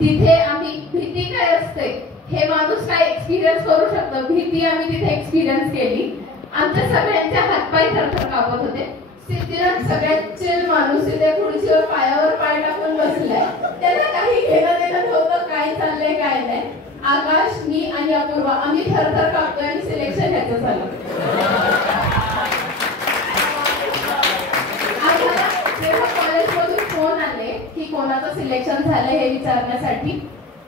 तिथे आम्ही भीती काय असते हे माणूस काय एक्सपिरियन्स करू शकतो, भीती आम्ही तिथे एक्सपिरियन्स केली. आमच्या सगळ्यांच्या हातपाय थरथर कापत होते. सिद्धिराज सगळ्यात चिल माणूस तिथे खुर्चीवर पायावर पाय टाकून बसलाय, त्याला काही घेणं देणं नव्हतं काय चाललंय काय नाही. आकाश, मी आणि अपूर्वा आम्ही थरथर कापतोय आणि सिलेक्शन ह्याचं झालं. आम्हाला तेव्हा कॉलेजमधून फोन आले की कोणाचं सिलेक्शन झालं हे विचारण्यासाठी.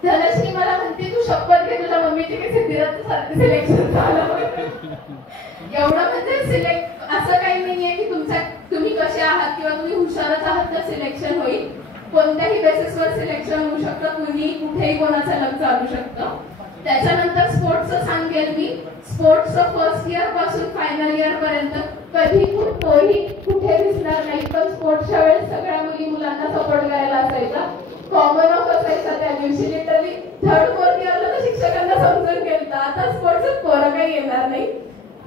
धनश्री मला म्हणते तू शपथ घे तुझ्या मम्मीची की सिद्धिराजचं सारखं सिलेक्शन झालं. एवढं म्हणजे सिलेक्ट असं काही नाहीये की तुम्ही कसे आहात किंवा तुम्ही हुशारच आहात तर सिलेक्शन होईल. कोणत्याही बेसिसवर सिलेक्शन होऊ शकतं, कुणी कुठेही कोणाचं लग्न चालू शकतं. त्याच्यानंतर स्पोर्ट्सचं सांगेल मी. स्पोर्ट्सचं फर्स्ट इयर पासून फायनल इयर पर्यंत कधी कोणी कुठे दिसणार नाही, पण स्पोर्ट्सच्या वेळेस सगळ्या मुलांना सपोर्ट करायला असायचा. कॉमन ऑफ असायचा त्या दिवशी. लिटरली थर्ड फोर्थ इयरला तर शिक्षकांना समजून गेलं आता स्पोर्ट्सच पोरं काही येणार नाही.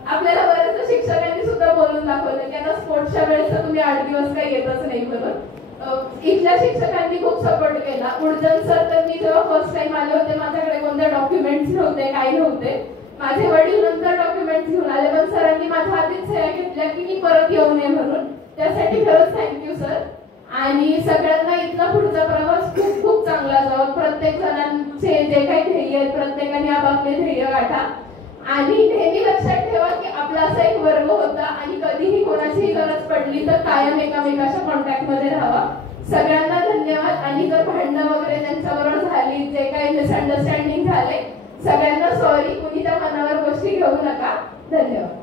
आपल्याला बऱ्याच शिक्षकांनी सुद्धा बोलून दाखवलं की आता स्पोर्ट्सच्या वेळेस तुम्ही 8 दिवस काही येतच नाही म्हणून. इथल्या शिक्षकांनी खूप सपोर्ट केला. उर्जन सर तर मी जेव्हा फर्स्ट टाइम आले होते माझ्याकडे कोणते डॉक्युमेंट्स नव्हते, काही नव्हते. माझे वडील नंतर डॉक्युमेंट्स घेऊन आले, पण सरांनी माझ्या आधीच सह्या घेतल्या की मी परत येऊ नये म्हणून. त्यासाठी खरंच थँक्यू सर. आणि सगळ्यांना इथला पुढचा प्रवास खूप खूप चांगला जावा. प्रत्येक जणांचे जे काही ध्येय आहेत प्रत्येकाने आपापले ध्येय गाठा. आणि नेहमी लक्षात ठेवा की आपला असा एक वर्ग होता आणि कधीही कोणाचीही गरज पडली तर कायम एकामेकाच्या कॉन्टॅक्ट मध्ये राहावा. सगळ्यांना धन्यवाद. आणि जर भांडणं वगैरे त्यांच्याबरोबर झाली, जे काही मिसअंडरस्टँडिंग झाले, सगळ्यांना सॉरी. कुणी त्या मनावर गोष्टी घेऊ नका. धन्यवाद.